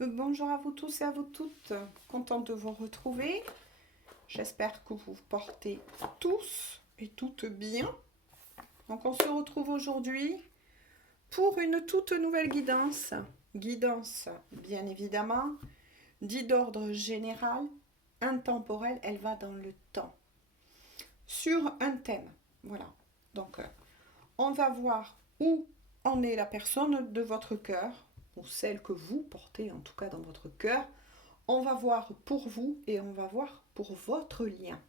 Bonjour à vous tous et à vous toutes, contente de vous retrouver. J'espère que vous vous portez tous et toutes bien. Donc on se retrouve aujourd'hui pour une toute nouvelle guidance. Guidance bien évidemment, dit d'ordre général, intemporel, elle va dans le temps. Sur un thème, voilà. Donc on va voir où en est la personne de votre cœur, ou celle que vous portez en tout cas dans votre cœur. On va voir pour vous et on va voir pour votre lien.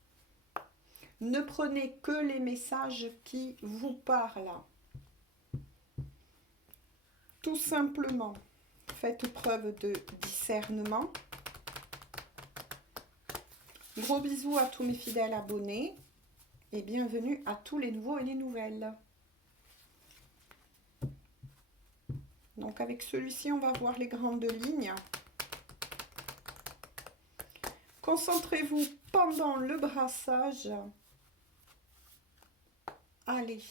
Ne prenez que les messages qui vous parlent. Tout simplement, faites preuve de discernement. Gros bisous à tous mes fidèles abonnés et bienvenue à tous les nouveaux et les nouvelles. Donc avec celui-ci, on va voir les grandes lignes. Concentrez-vous pendant le brassage. Allez.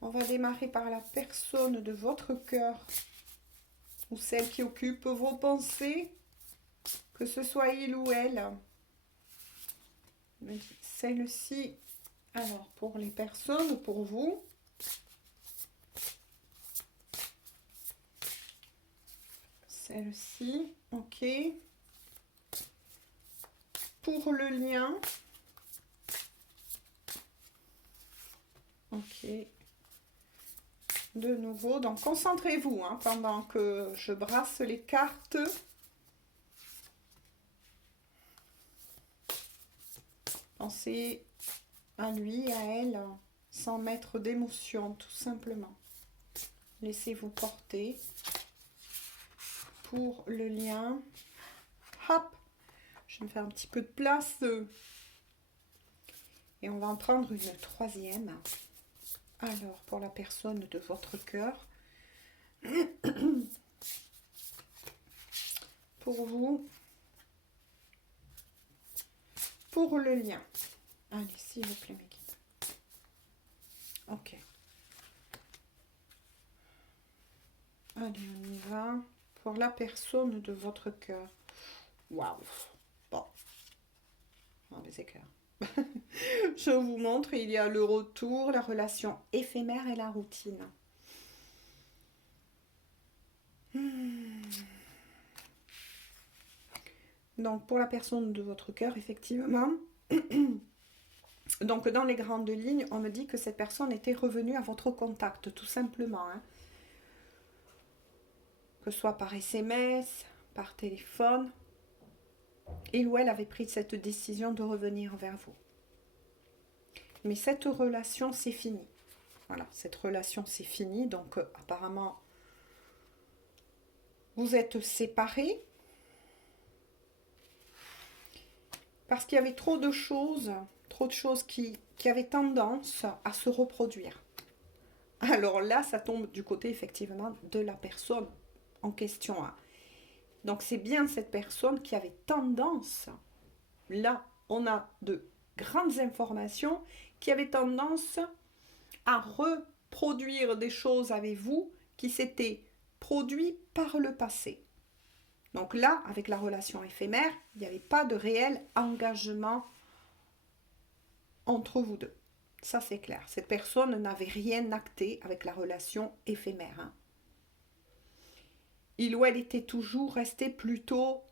On va démarrer par la personne de votre cœur ou celle qui occupe vos pensées, que ce soit il ou elle. Celle-ci, alors pour les personnes, pour vous. Celle-ci, ok. Pour le lien. Ok. De nouveau, donc concentrez-vous pendant que je brasse les cartes. Pensez à lui, à elle, sans mettre d'émotion, tout simplement. Laissez-vous porter pour le lien. Hop, je vais me faire un petit peu de place. Et on va en prendre une troisième. Alors, pour la personne de votre cœur, pour vous, pour le lien. Allez, s'il vous plaît, mes guides. Ok. Allez, on y va. Pour la personne de votre cœur. Waouh. Bon. On les éclaire. Je vous montre, il y a le retour, la relation éphémère et la routine. Donc, pour la personne de votre cœur, effectivement, donc dans les grandes lignes, on me dit que cette personne était revenue à votre contact, tout simplement. Que ce soit par SMS, par téléphone. Il ou elle avait pris cette décision de revenir vers vous. Mais cette relation, c'est fini. Voilà, cette relation, c'est fini. Donc, apparemment, vous êtes séparés. Parce qu'il y avait trop de choses qui avaient tendance à se reproduire. Alors là, ça tombe du côté, effectivement, de la personne en question. Donc, c'est bien cette personne qui avait tendance, là, on a de grandes informations, qui avait tendance à reproduire des choses avec vous qui s'étaient produites par le passé. Donc là, avec la relation éphémère, il n'y avait pas de réel engagement entre vous deux. Ça, c'est clair. Cette personne n'avait rien acté avec la relation éphémère. Il ou elle était toujours resté plutôt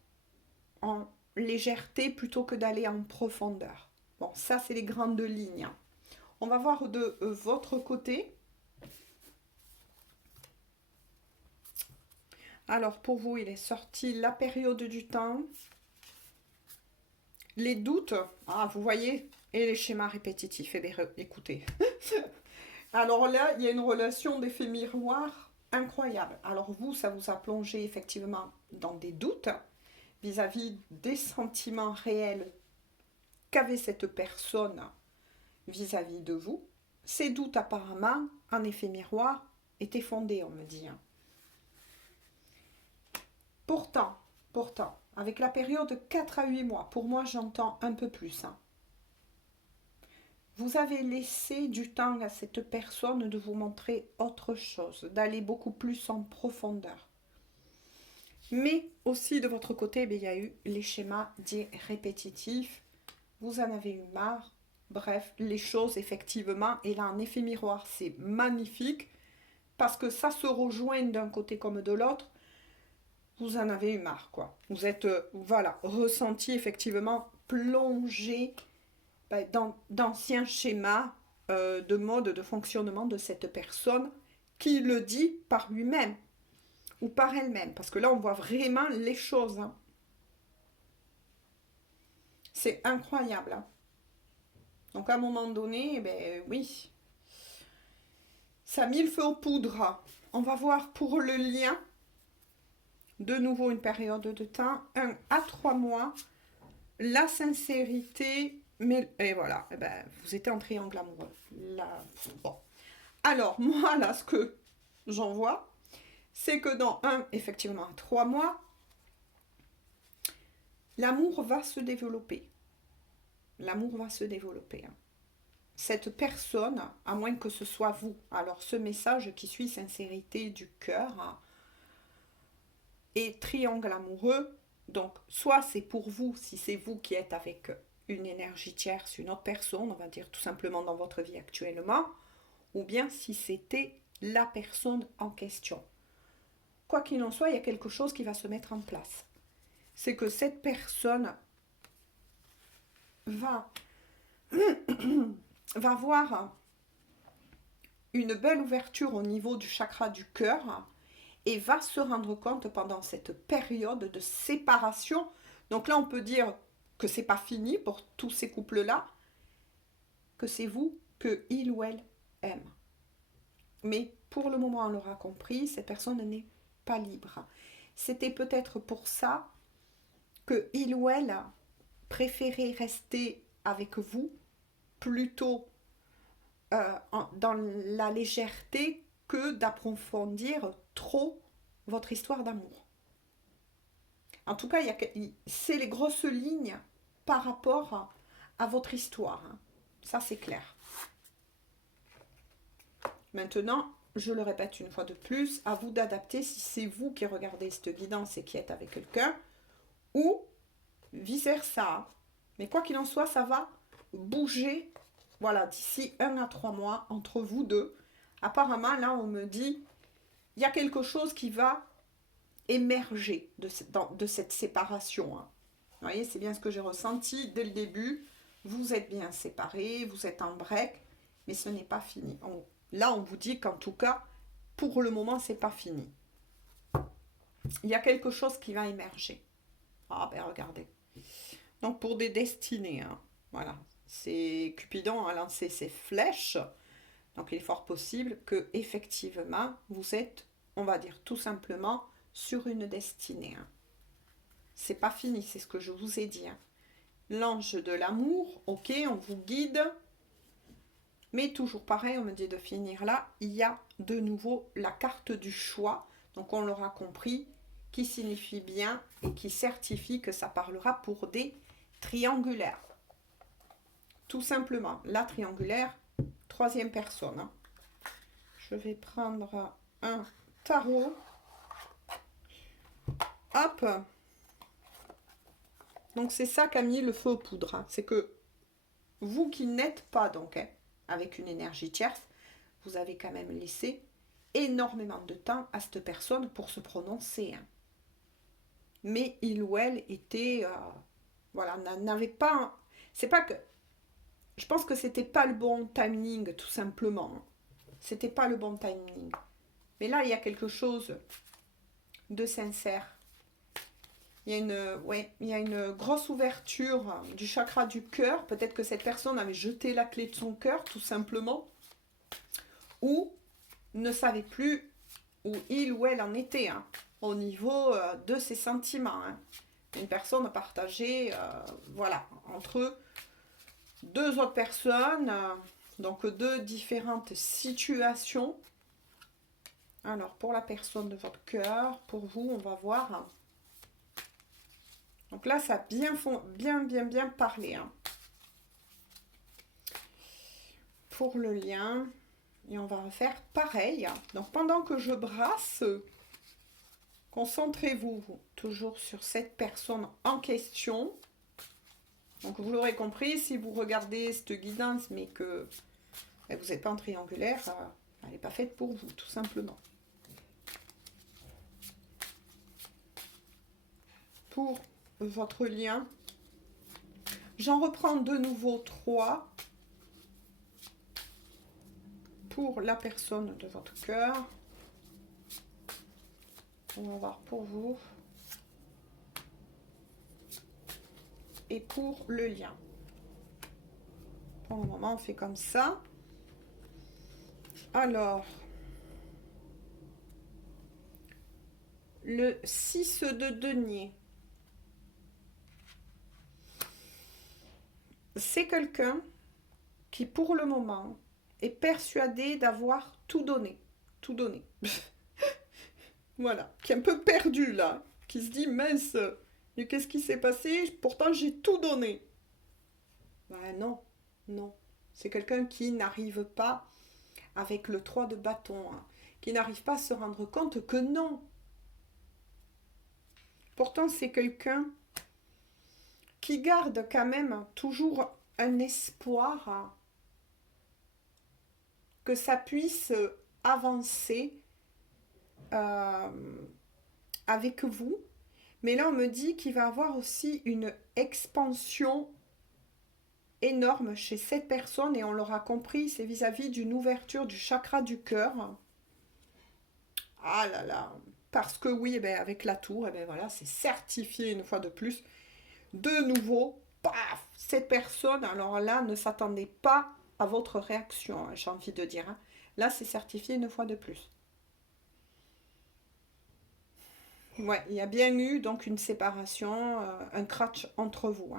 en légèreté plutôt que d'aller en profondeur. Bon, ça, c'est les grandes lignes. On va voir de votre côté. Alors, pour vous, il est sorti la période du temps, les doutes, vous voyez, et les schémas répétitifs. Eh bien, écoutez. Alors là, il y a une relation d'effet miroir incroyable. Alors vous, ça vous a plongé effectivement dans des doutes vis-à-vis des sentiments réels qu'avait cette personne vis-à-vis de vous. Ces doutes apparemment, en effet miroir, étaient fondés, on me dit. Pourtant, avec la période de 4 à 8 mois, pour moi j'entends un peu plus. Vous avez laissé du temps à cette personne de vous montrer autre chose, d'aller beaucoup plus en profondeur. Mais aussi de votre côté, il y a eu les schémas dits répétitifs. Vous en avez eu marre. Bref, les choses, effectivement, et là, un effet miroir, c'est magnifique parce que ça se rejoint d'un côté comme de l'autre. Vous en avez eu marre, quoi. Vous êtes, voilà, ressenti, effectivement, plongé dans d'anciens schémas de mode de fonctionnement de cette personne qui le dit par lui-même ou par elle-même. Parce que là, on voit vraiment les choses. Hein. C'est incroyable. Hein. Donc, à un moment donné, oui, ça a mis le feu aux poudres. On va voir pour le lien, de nouveau une période de temps, 1 à 3 mois, la sincérité, mais et voilà, vous étiez en triangle amoureux. Là, bon. Alors, moi, là, ce que j'en vois, c'est que dans effectivement, 3 mois, l'amour va se développer. L'amour va se développer. Hein. Cette personne, à moins que ce soit vous, alors ce message qui suit sincérité du cœur hein, et triangle amoureux, donc soit c'est pour vous, si c'est vous qui êtes avec une énergie tierce, une autre personne, on va dire tout simplement dans votre vie actuellement, ou bien si c'était la personne en question. Quoi qu'il en soit, il y a quelque chose qui va se mettre en place. C'est que cette personne va voir une belle ouverture au niveau du chakra du cœur et va se rendre compte pendant cette période de séparation. Donc là, on peut dire que c'est pas fini pour tous ces couples-là, que c'est vous que il ou elle aime. Mais pour le moment, on l'aura compris, cette personne n'est pas libre. C'était peut-être pour ça que il ou elle préférait rester avec vous plutôt dans la légèreté que d'approfondir trop votre histoire d'amour. En tout cas, c'est les grosses lignes par rapport à votre histoire. Hein. Ça, c'est clair. Maintenant, je le répète une fois de plus, à vous d'adapter si c'est vous qui regardez cette guidance et qui êtes avec quelqu'un, ou vice-versa. Mais quoi qu'il en soit, ça va bouger, voilà, d'ici 1 à 3 mois entre vous deux. Apparemment, là, on me dit, il y a quelque chose qui va émerger de cette séparation. Hein. Vous voyez, c'est bien ce que j'ai ressenti dès le début. Vous êtes bien séparés, vous êtes en break, mais ce n'est pas fini. Là, on vous dit qu'en tout cas, pour le moment, c'est pas fini. Il y a quelque chose qui va émerger. Ah ben regardez. Donc pour des destinées, hein, voilà. C'est Cupidon a lancé ses flèches. Donc il est fort possible que effectivement vous êtes, on va dire tout simplement, sur une destinée. Hein. C'est pas fini, c'est ce que je vous ai dit. Hein. L'ange de l'amour, ok, on vous guide. Mais toujours pareil, on me dit de finir là, il y a de nouveau la carte du choix. Donc on l'aura compris, qui signifie bien et qui certifie que ça parlera pour des triangulaires. Tout simplement, la triangulaire, troisième personne. Hein. Je vais prendre un tarot. Hop. Donc c'est ça qui a mis le feu aux poudres. Hein. C'est que vous qui n'êtes pas donc hein, avec une énergie tierce, vous avez quand même laissé énormément de temps à cette personne pour se prononcer. Hein. Mais il ou elle était, voilà, n'avait pas. C'est pas que. Je pense que c'était pas le bon timing, tout simplement. C'était pas le bon timing. Mais là, il y a quelque chose de sincère. Il y a une grosse ouverture du chakra du cœur. Peut-être que cette personne avait jeté la clé de son cœur, tout simplement. Ou ne savait plus où il ou elle en était, hein, au niveau de ses sentiments. Hein. Une personne partagée, voilà, entre deux autres personnes, donc deux différentes situations. Alors, pour la personne de votre cœur, pour vous, on va voir. Donc là, ça a bien parlé. Hein. Pour le lien, et on va refaire pareil. Donc, pendant que je brasse, Concentrez-vous toujours sur cette personne en question. Donc vous l'aurez compris, si vous regardez cette guidance, mais que vous n'êtes pas en triangulaire, elle n'est pas faite pour vous, tout simplement. Pour votre lien, j'en reprends de nouveau 3 pour la personne de votre cœur. On va voir pour vous. Et pour le lien. Pour le moment, on fait comme ça. Alors, le 6 de denier. C'est quelqu'un qui, pour le moment, est persuadé d'avoir tout donné. Tout donné. Voilà. Qui est un peu perdu, là. Qui se dit, mince, mais qu'est-ce qui s'est passé? Pourtant, j'ai tout donné. Ben non, non. C'est quelqu'un qui n'arrive pas, avec le 3 de bâton, hein, qui n'arrive pas à se rendre compte que non. Pourtant, c'est quelqu'un qui garde quand même toujours un espoir que ça puisse avancer avec vous. Mais là, on me dit qu'il va avoir aussi une expansion énorme chez cette personne, et on l'aura compris, c'est vis-à-vis d'une ouverture du chakra du cœur. Ah là là, parce que oui, avec la tour, voilà, c'est certifié une fois de plus. De nouveau, paf, cette personne, alors là, ne s'attendait pas à votre réaction, j'ai envie de dire. Là, c'est certifié une fois de plus. Ouais, il y a bien eu donc une séparation, un crash entre vous.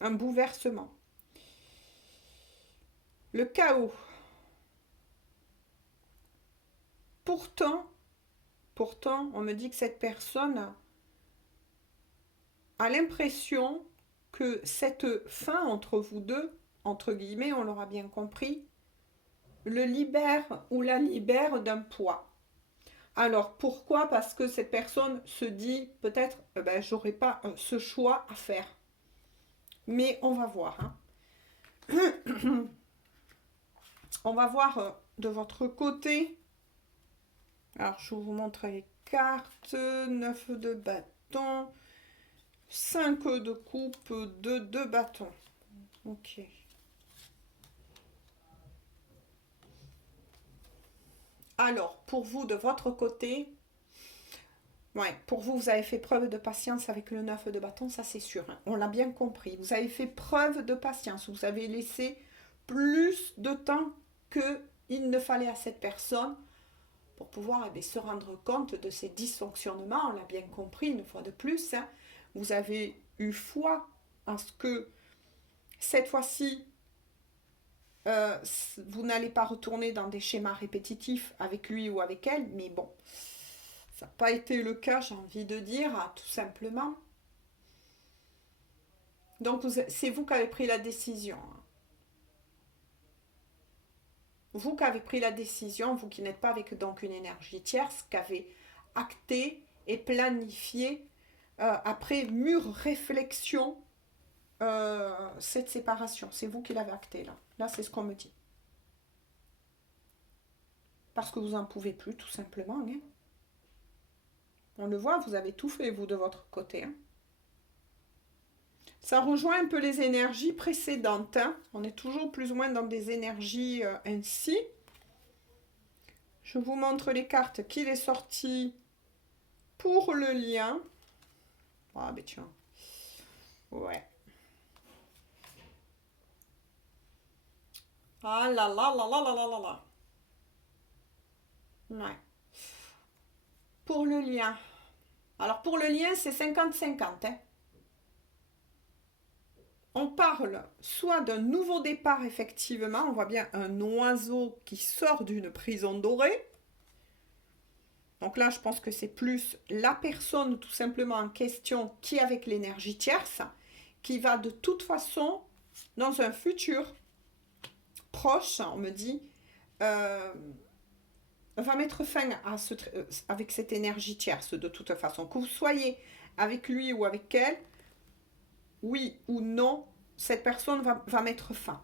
Un bouleversement. Le chaos. Pourtant, on me dit que cette personne a l'impression que cette fin entre vous deux, entre guillemets, on l'aura bien compris, le libère ou la libère d'un poids. Alors, pourquoi? Parce que cette personne se dit, peut-être, j'aurais pas ce choix à faire. Mais on va voir. On va voir de votre côté. Alors, je vous montre les cartes. 9 de bâton. 5 de coupe, 2 de bâton. Ok. Alors, pour vous, de votre côté, pour vous, vous avez fait preuve de patience avec le 9 de bâton, ça c'est sûr. On l'a bien compris. Vous avez fait preuve de patience. Vous avez laissé plus de temps qu'il ne fallait à cette personne pour pouvoir se rendre compte de ces dysfonctionnements. On l'a bien compris une fois de plus. Vous avez eu foi en ce que cette fois-ci, vous n'allez pas retourner dans des schémas répétitifs avec lui ou avec elle, mais bon, ça n'a pas été le cas, j'ai envie de dire, tout simplement. Donc, c'est vous qui avez pris la décision. Vous qui avez pris la décision, vous qui n'êtes pas avec donc une énergie tierce, qui avez acté et planifié après mûre réflexion cette séparation. C'est vous qui l'avez acté là. Là, c'est ce qu'on me dit. Parce que vous n'en pouvez plus, tout simplement. On le voit, vous avez tout fait, vous, de votre côté. Ça rejoint un peu les énergies précédentes. On est toujours plus ou moins dans des énergies ainsi. Je vous montre les cartes qu'il est sorti pour le lien. Ah, ben tiens. Ouais. Ah là là là là là là là là. Ouais. Pour le lien. Alors pour le lien, c'est 50-50. On parle soit d'un nouveau départ, effectivement. On voit bien un oiseau qui sort d'une prison dorée. Donc là, je pense que c'est plus la personne tout simplement en question qui est avec l'énergie tierce, qui va de toute façon, dans un futur proche, on me dit, va mettre fin à avec cette énergie tierce de toute façon. Que vous soyez avec lui ou avec elle, oui ou non, cette personne va mettre fin.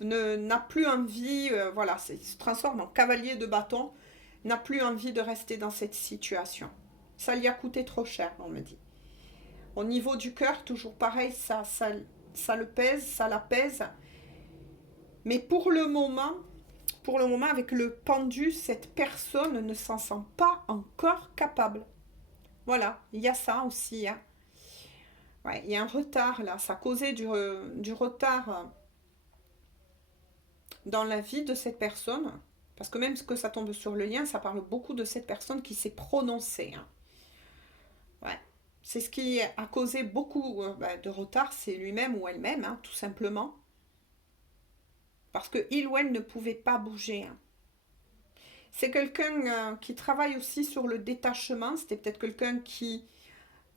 N'a plus envie, voilà, se transforme en cavalier de bâton, n'a plus envie de rester dans cette situation. Ça lui a coûté trop cher, on me dit. Au niveau du cœur, toujours pareil, ça le pèse, ça la pèse. Mais pour le moment, avec le pendu, cette personne ne s'en sent pas encore capable. Voilà, il y a ça aussi. Hein. Ouais, il y a un retard là, ça a causé du retard dans la vie de cette personne. Parce que même que ça tombe sur le lien, ça parle beaucoup de cette personne qui s'est prononcée. Hein. Ouais. C'est ce qui a causé beaucoup de retard, c'est lui-même ou elle-même, hein, tout simplement. Parce que il ou elle ne pouvait pas bouger. Hein. C'est quelqu'un qui travaille aussi sur le détachement. C'était peut-être quelqu'un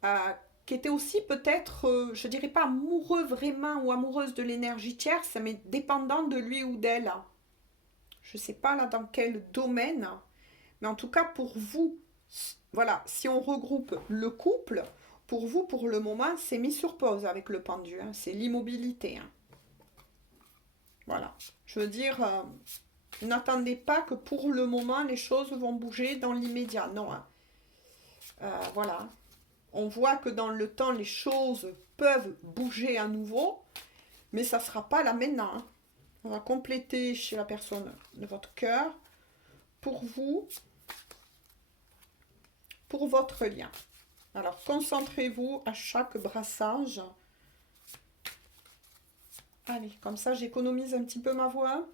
euh, qui était aussi peut-être, je dirais pas amoureux vraiment ou amoureuse de l'énergie tierce, mais dépendant de lui ou d'elle. Je ne sais pas là dans quel domaine, mais en tout cas pour vous, voilà, si on regroupe le couple, pour vous, pour le moment, c'est mis sur pause avec le pendu. Hein, c'est l'immobilité. Hein. Voilà. Je veux dire, n'attendez pas que pour le moment, les choses vont bouger dans l'immédiat. Non. Hein. Voilà. On voit que dans le temps, les choses peuvent bouger à nouveau, mais ça ne sera pas là maintenant. Hein. On va compléter chez la personne de votre cœur pour vous, pour votre lien. Alors, concentrez-vous à chaque brassage. Allez, comme ça, j'économise un petit peu ma voix.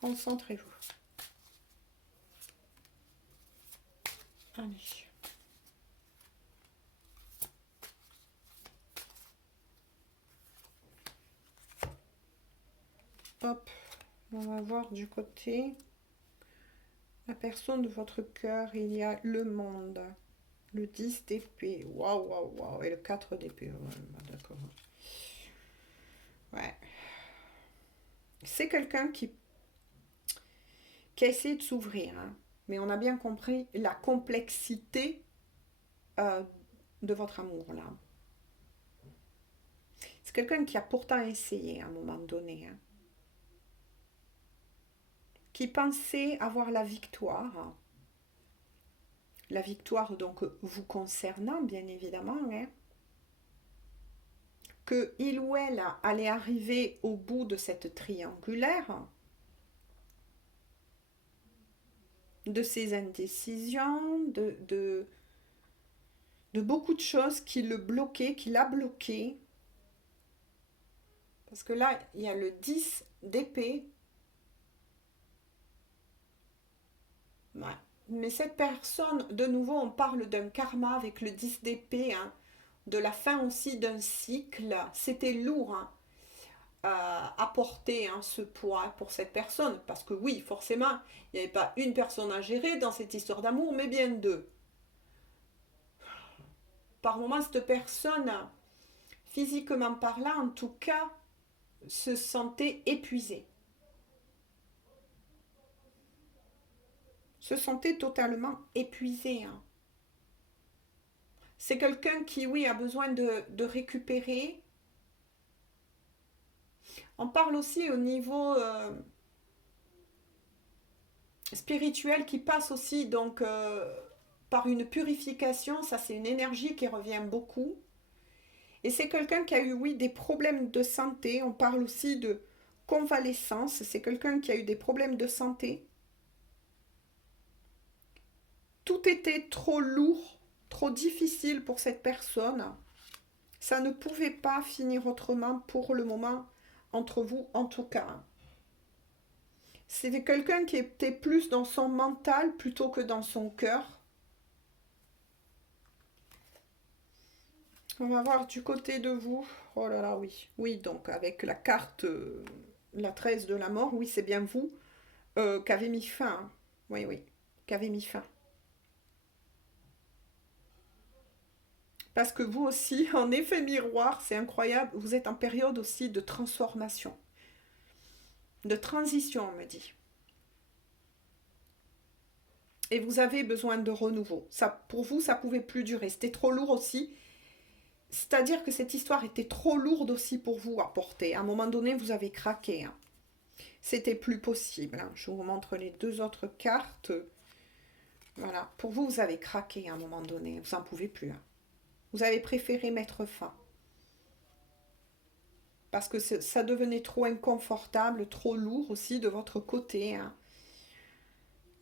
Concentrez-vous. Allez. Hop, on va voir du côté la personne de votre cœur. Il y a le monde, le 10 d'épée, waouh, waouh, waouh, et le 4 d'épée. Ouais, d'accord. Ouais. C'est quelqu'un qui a essayé de s'ouvrir, hein. Mais on a bien compris la complexité de votre amour, là. C'est quelqu'un qui a pourtant essayé à un moment donné, hein. Qui pensait avoir la victoire donc vous concernant bien évidemment, hein, que il ou elle allait arriver au bout de cette triangulaire, de ses indécisions, de beaucoup de choses qui le bloquaient, qui l'a bloqué, parce que là il y a le 10 d'épée. Ouais. Mais cette personne, de nouveau, on parle d'un karma avec le 10 d'épée, hein, de la fin aussi d'un cycle. C'était lourd hein, à porter hein, ce poids pour cette personne. Parce que oui, forcément, il n'y avait pas une personne à gérer dans cette histoire d'amour, mais bien deux. Par moments, cette personne, physiquement parlant, en tout cas, se sentait épuisée. Se sentait totalement épuisée. Hein. C'est quelqu'un qui, oui, a besoin de récupérer. On parle aussi au niveau spirituel qui passe aussi donc par une purification. Ça, c'est une énergie qui revient beaucoup. Et c'est quelqu'un qui a eu, oui, des problèmes de santé. On parle aussi de convalescence. C'est quelqu'un qui a eu des problèmes de santé. Tout était trop lourd, trop difficile pour cette personne. Ça ne pouvait pas finir autrement pour le moment, entre vous en tout cas. C'était quelqu'un qui était plus dans son mental plutôt que dans son cœur. On va voir du côté de vous. Oh là là, oui. Oui, donc avec la carte, la 13 de la mort, oui, c'est bien vous qu'avez mis fin. Hein. Oui, oui, qu'avez mis fin. Parce que vous aussi, en effet miroir, c'est incroyable, vous êtes en période aussi de transformation. de transition, on me dit. Et vous avez besoin de renouveau. Ça, pour vous, ça pouvait plus durer. C'était trop lourd aussi. C'est-à-dire que cette histoire était trop lourde aussi pour vous à porter. À un moment donné, vous avez craqué. Hein. C'était plus possible. Hein. Je vous montre les deux autres cartes. Voilà. Pour vous, vous avez craqué à un moment donné. Vous n'en pouvez plus. Hein. Vous avez préféré mettre fin. Parce que ça devenait trop inconfortable, trop lourd aussi de votre côté. Hein.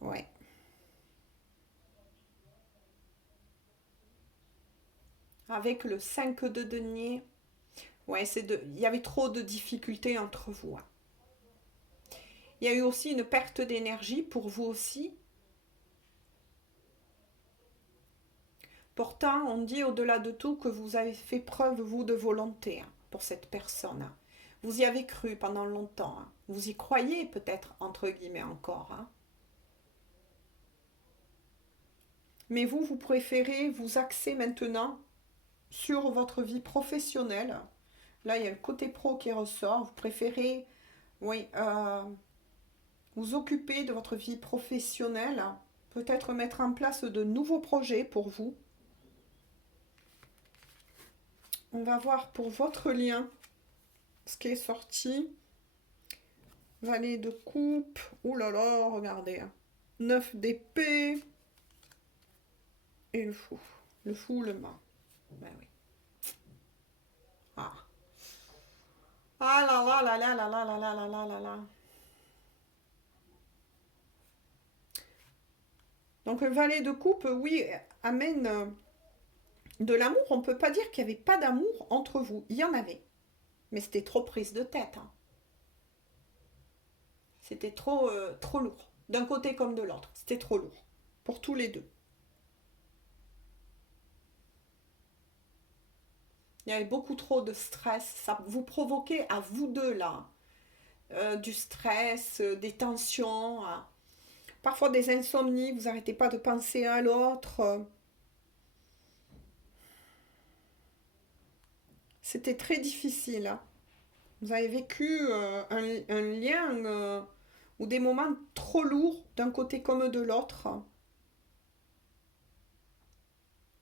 Ouais. Avec le 5 de denier, ouais, il y avait trop de difficultés entre vous. Hein. Il y a eu aussi une perte d'énergie pour vous aussi. Pourtant, on dit au-delà de tout que vous avez fait preuve, vous, de volonté hein, pour cette personne. Hein. Vous y avez cru pendant longtemps. Hein. Vous y croyez peut-être, entre guillemets, encore. Hein. Mais vous, vous préférez vous axer maintenant sur votre vie professionnelle. Là, il y a le côté pro qui ressort. Vous préférez, oui, vous occuper de votre vie professionnelle. Peut-être mettre en place de nouveaux projets pour vous. On va voir pour votre lien ce qui est sorti. Valet de coupe. Ouh là là, regardez. 9 d'épée. Et le fou. Le fou, le mât. Ben oui. Ah. Ah là là là là là là là là là là là là. Donc le valet de coupe, oui, amène de l'amour. On ne peut pas dire qu'il n'y avait pas d'amour entre vous. Il y en avait. Mais c'était trop prise de tête. Hein. C'était trop lourd. D'un côté comme de l'autre. C'était trop lourd. Pour tous les deux. Il y avait beaucoup trop de stress. Ça vous provoquait à vous deux là. Du stress, des tensions. Parfois des insomnies. Vous n'arrêtez pas de penser à l'autre. C'était très difficile. Hein. Vous avez vécu un lien ou des moments trop lourds d'un côté comme de l'autre.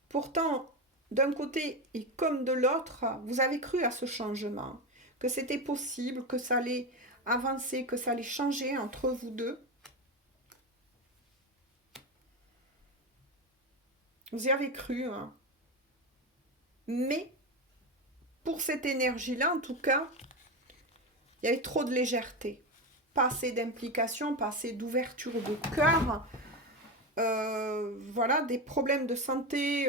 Pourtant, d'un côté et comme de l'autre, vous avez cru à ce changement, que c'était possible, que ça allait avancer, que ça allait changer entre vous deux. Vous y avez cru. Hein. Mais, pour cette énergie-là, en tout cas, il y avait trop de légèreté. Pas assez d'implication, pas assez d'ouverture de cœur. Voilà, des problèmes de santé,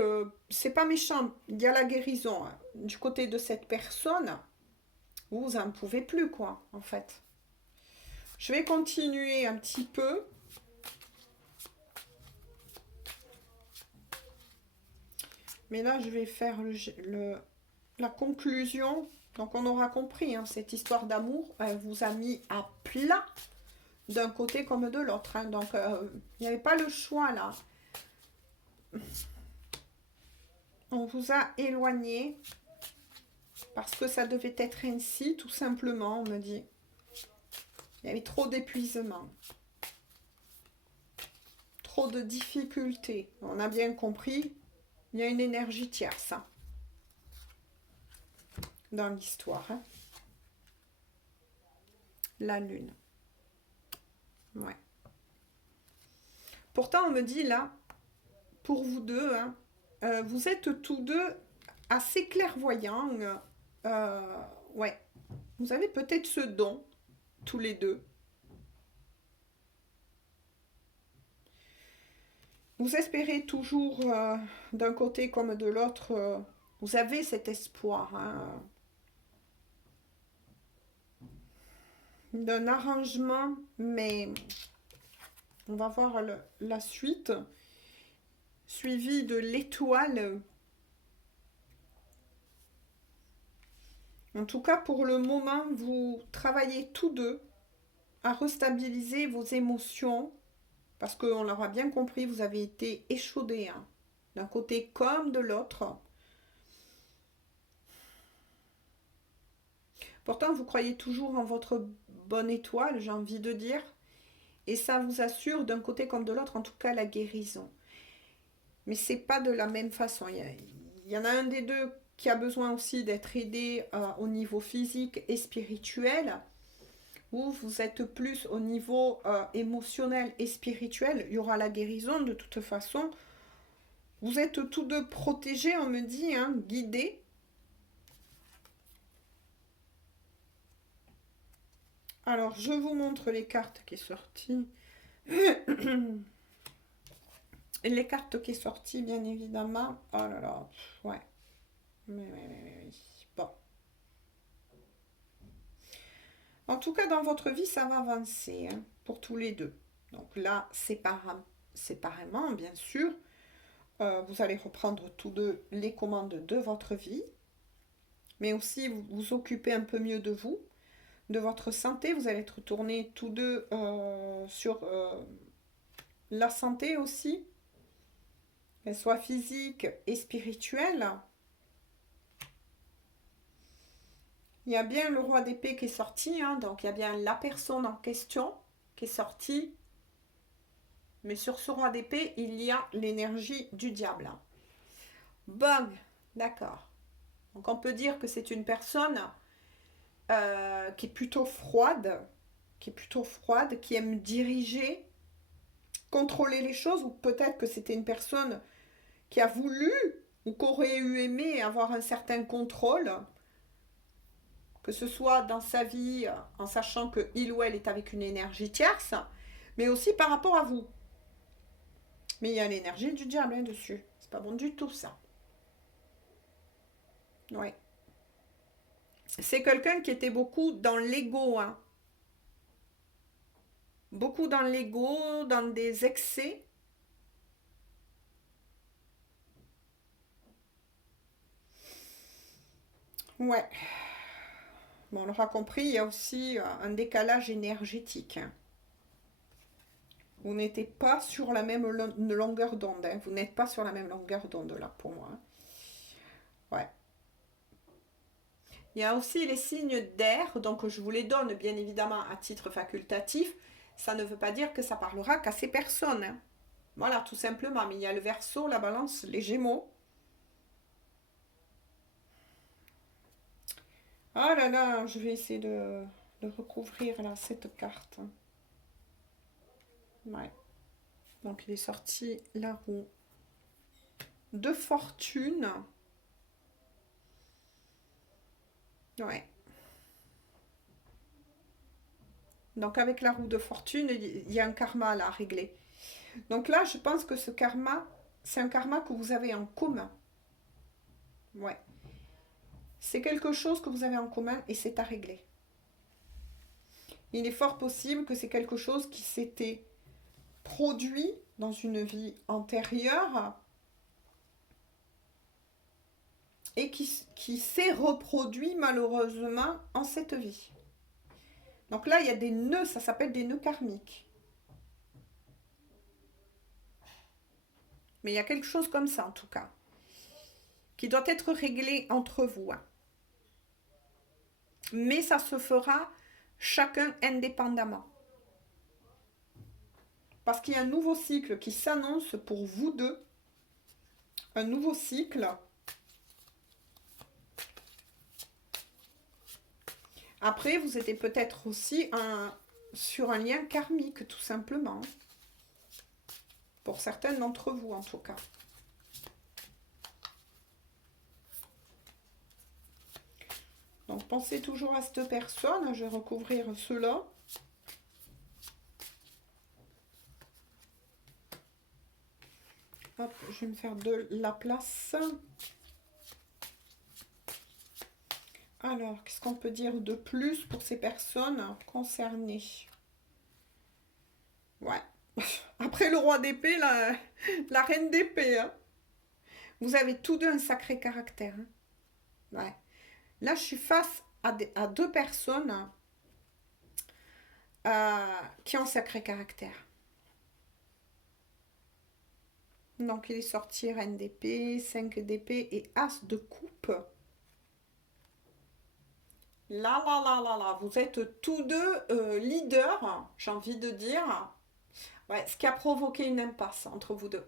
c'est pas méchant, il y a la guérison hein. Du côté de cette personne, vous en pouvez plus quoi, en fait. Je vais continuer un petit peu. Mais là, je vais faire la conclusion. Donc, on aura compris, hein, cette histoire d'amour, elle vous a mis à plat d'un côté comme de l'autre. Hein. Donc, il n'y avait pas le choix là. On vous a éloigné parce que ça devait être ainsi, tout simplement, on me dit. Il y avait trop d'épuisement. Trop de difficultés. On a bien compris, il y a une énergie tierce hein, dans l'histoire. Hein. La lune. Ouais. Pourtant, on me dit là, pour vous deux, hein, vous êtes tous deux assez clairvoyants. Ouais. Vous avez peut-être ce don, tous les deux. Vous espérez toujours d'un côté comme de l'autre. Vous avez cet espoir hein, d'un arrangement, mais on va voir la suite. Suivi de l'étoile. En tout cas, pour le moment, vous travaillez tous deux à restabiliser vos émotions. Parce qu'on l'aura bien compris, vous avez été échaudés, hein, d'un côté comme de l'autre. Pourtant, vous croyez toujours en votre bonne étoile, j'ai envie de dire. Et ça vous assure d'un côté comme de l'autre, en tout cas, la guérison. Mais c'est pas de la même façon. Il y en a un des deux qui a besoin aussi d'être aidé au niveau physique et spirituel. Ou vous êtes plus au niveau émotionnel et spirituel. Il y aura la guérison de toute façon. Vous êtes tous deux protégés, on me dit, hein, guidés. Alors, je vous montre les cartes qui sont sorties. Les cartes qui sont sorties, bien évidemment. Oh là là, ouais. Oui. Bon. En tout cas, dans votre vie, ça va avancer, hein, pour tous les deux. Donc là, séparément, bien sûr. Vous allez reprendre tous deux les commandes de votre vie. Mais aussi, vous occuper un peu mieux de vous, de votre santé. Vous allez être tournés tous deux sur la santé aussi, qu'elle soit physique et spirituelle. Il y a bien le roi d'épée qui est sorti, hein, donc il y a bien la personne en question qui est sortie. Mais sur ce roi d'épée, il y a l'énergie du diable. Bon, d'accord. Donc on peut dire que c'est une personne qui est plutôt froide, qui aime diriger, contrôler les choses, ou peut-être que c'était une personne qui a voulu ou qui aurait eu aimé avoir un certain contrôle, que ce soit dans sa vie en sachant que il ou elle est avec une énergie tierce, mais aussi par rapport à vous. Mais il y a l'énergie du diable, hein, dessus. C'est pas bon du tout, ça. Ouais. C'est quelqu'un qui était beaucoup dans l'ego, hein. Beaucoup dans l'ego, dans des excès. Ouais. Bon, on l'aura compris, il y a aussi un décalage énergétique, hein. Vous n'êtes pas sur la même longueur d'onde, hein. Vous n'êtes pas sur la même longueur d'onde, là, pour moi, hein. Ouais. Il y a aussi les signes d'air, donc je vous les donne bien évidemment à titre facultatif. Ça ne veut pas dire que ça parlera qu'à ces personnes, hein. Voilà, tout simplement. Mais il y a le Verseau, la Balance, les Gémeaux. Ah là là, je vais essayer de recouvrir là cette carte. Ouais. Donc il est sorti la roue de fortune. Ouais. Donc avec la roue de fortune, il y a un karma là à régler. Donc là, je pense que ce karma, c'est un karma que vous avez en commun. Ouais. C'est quelque chose que vous avez en commun et c'est à régler. Il est fort possible que c'est quelque chose qui s'était produit dans une vie antérieure et qui s'est reproduit malheureusement en cette vie. Donc là, il y a des nœuds, ça s'appelle des nœuds karmiques. Mais il y a quelque chose comme ça en tout cas, qui doit être réglé entre vous, hein. Mais ça se fera chacun indépendamment. Parce qu'il y a un nouveau cycle qui s'annonce pour vous deux. Un nouveau cycle. Après, vous étiez peut-être aussi sur un lien karmique, tout simplement. Pour certains d'entre vous, en tout cas. Donc, pensez toujours à cette personne. Je vais recouvrir cela. Hop, je vais me faire de la place. Alors, qu'est-ce qu'on peut dire de plus pour ces personnes concernées? Ouais. Après le roi d'épée, la reine d'épée, hein. Vous avez tous deux un sacré caractère, hein. Ouais. Là, je suis face à deux personnes qui ont un sacré caractère. Donc, il est sorti reine d'épée, 5 d'épée et as de coupe. Là, là, là, là, là, vous êtes tous deux leaders, j'ai envie de dire. Ouais, ce qui a provoqué une impasse entre vous deux.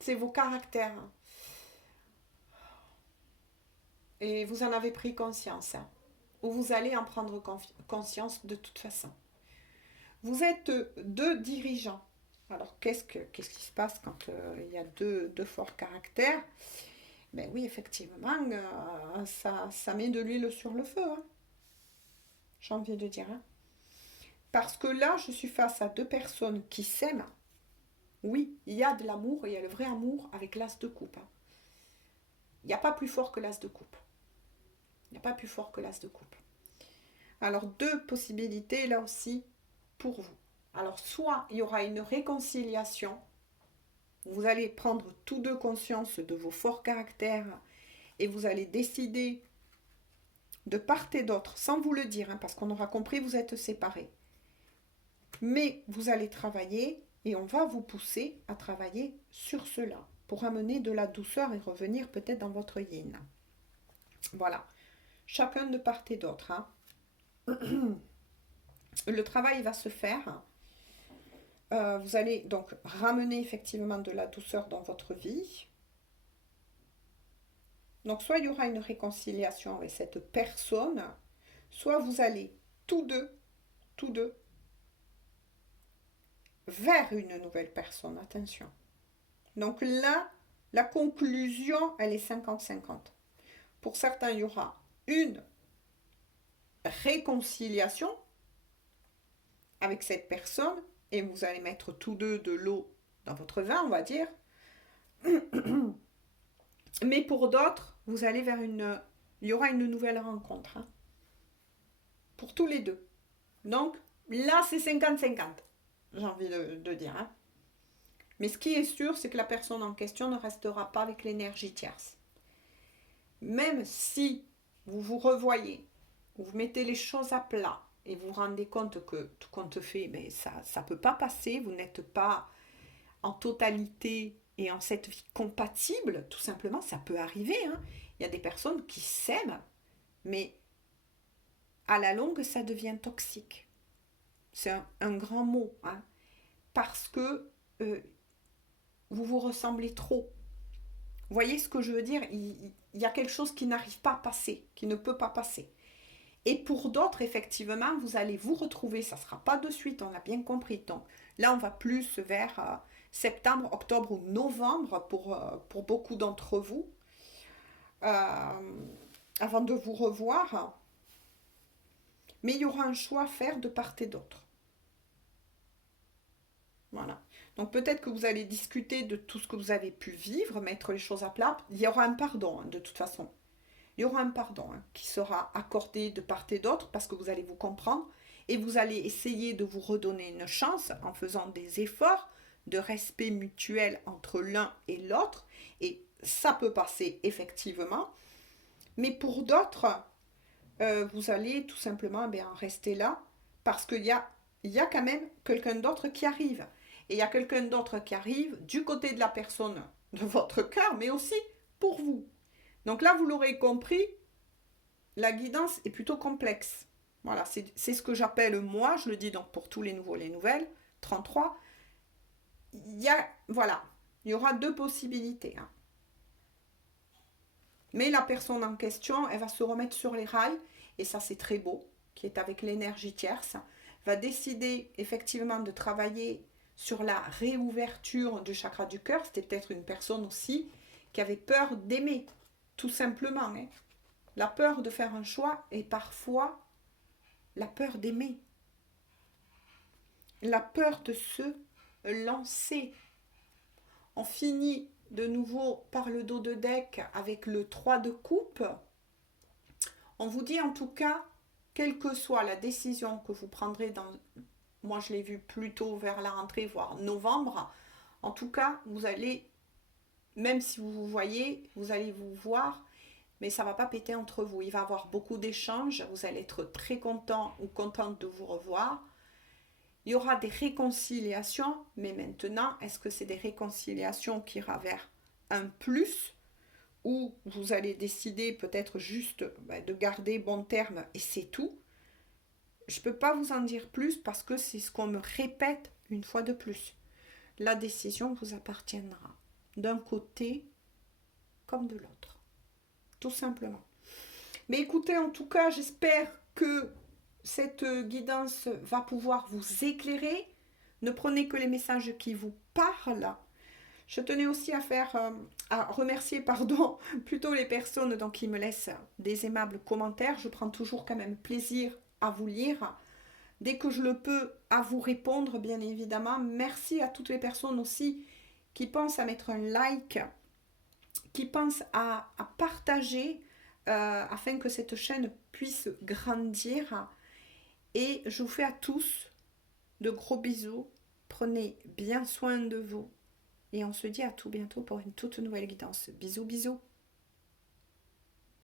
C'est vos caractères. Et vous en avez pris conscience. Hein. Ou vous allez en prendre conscience de toute façon. Vous êtes deux dirigeants. Alors, qu'est-ce qui se passe quand il y a deux forts caractères? Ben oui, effectivement, ça met de l'huile sur le feu. Hein, j'ai envie de dire. Hein. Parce que là, je suis face à deux personnes qui s'aiment. Oui, il y a de l'amour, il y a le vrai amour avec l'as de coupe. Hein. Il n'y a pas plus fort que l'as de coupe. Il n'y a pas plus fort que l'as de coupe. Alors, deux possibilités là aussi pour vous. Alors, soit il y aura une réconciliation, vous allez prendre tous deux conscience de vos forts caractères et vous allez décider de part et d'autre, sans vous le dire, hein, parce qu'on aura compris, vous êtes séparés. Mais vous allez travailler et on va vous pousser à travailler sur cela pour amener de la douceur et revenir peut-être dans votre yin. Voilà, chacun de part et d'autre. Hein. Le travail va se faire. Vous allez donc ramener effectivement de la douceur dans votre vie. Donc soit il y aura une réconciliation avec cette personne, soit vous allez tous deux, vers une nouvelle personne. Attention. Donc là, la conclusion, elle est 50-50. Pour certains, il y aura une réconciliation avec cette personne et vous allez mettre tous deux de l'eau dans votre vin, on va dire. Mais pour d'autres, vous allez vers il y aura une nouvelle rencontre. Hein, pour tous les deux. Donc là, c'est 50-50, j'ai envie de dire. Hein. Mais ce qui est sûr, c'est que la personne en question ne restera pas avec l'énergie tierce. Même si vous vous revoyez, vous mettez les choses à plat et vous vous rendez compte que tout compte fait, mais ça ne peut pas passer, vous n'êtes pas en totalité et en cette vie compatible, tout simplement, ça peut arriver. Hein. Il y a des personnes qui s'aiment, mais à la longue, ça devient toxique. C'est un grand mot, hein, parce que vous vous ressemblez trop. Vous voyez ce que je veux dire? Il y a quelque chose qui n'arrive pas à passer, qui ne peut pas passer. Et pour d'autres, effectivement, vous allez vous retrouver, ça ne sera pas de suite, on a bien compris. Donc là, on va plus vers septembre, octobre ou novembre pour beaucoup d'entre vous, avant de vous revoir. Mais il y aura un choix à faire de part et d'autre. Voilà. Donc peut-être que vous allez discuter de tout ce que vous avez pu vivre, mettre les choses à plat. Il y aura un pardon, hein, de toute façon. Il y aura un pardon hein, qui sera accordé de part et d'autre parce que vous allez vous comprendre et vous allez essayer de vous redonner une chance en faisant des efforts de respect mutuel entre l'un et l'autre. Et ça peut passer effectivement. Mais pour d'autres, vous allez tout simplement rester là parce qu'il y a quand même quelqu'un d'autre qui arrive. Et il y a quelqu'un d'autre qui arrive du côté de la personne de votre cœur, mais aussi pour vous. Donc là, vous l'aurez compris, la guidance est plutôt complexe. Voilà, c'est ce que j'appelle moi, je le dis donc pour tous les nouveaux, les nouvelles, 33. Voilà, il y aura deux possibilités. Hein. Mais la personne en question, elle va se remettre sur les rails, et ça c'est très beau, qui est avec l'énergie tierce, va décider effectivement de travailler sur la réouverture du chakra du cœur. C'était peut-être une personne aussi qui avait peur d'aimer, tout simplement. Hein. La peur de faire un choix et parfois la peur d'aimer. La peur de se lancer. On finit de nouveau par le dos de deck avec le 3 de coupe. On vous dit en tout cas, quelle que soit la décision que vous prendrez moi je l'ai vu plutôt vers la rentrée, voire novembre, en tout cas, vous allez, même si vous vous voyez, vous allez vous voir, mais ça ne va pas péter entre vous. Il va y avoir beaucoup d'échanges, vous allez être très content ou contente de vous revoir. Il y aura des réconciliations, mais maintenant, est-ce que c'est des réconciliations qui ira vers un plus ou vous allez décider peut-être juste de garder bon terme et c'est tout. Je ne peux pas vous en dire plus parce que c'est ce qu'on me répète une fois de plus. La décision vous appartiendra d'un côté comme de l'autre. Tout simplement. Mais écoutez, en tout cas, j'espère que cette guidance va pouvoir vous éclairer. Ne prenez que les messages qui vous parlent. Je tenais aussi à remercier pardon, plutôt les personnes donc, qui me laissent des aimables commentaires. Je prends toujours quand même plaisir à vous lire. Dès que je le peux, à vous répondre, bien évidemment. Merci à toutes les personnes aussi qui pensent à mettre un like, qui pensent à partager afin que cette chaîne puisse grandir. Et je vous fais à tous de gros bisous. Prenez bien soin de vous. Et on se dit à tout bientôt pour une toute nouvelle guidance. Bisous, bisous.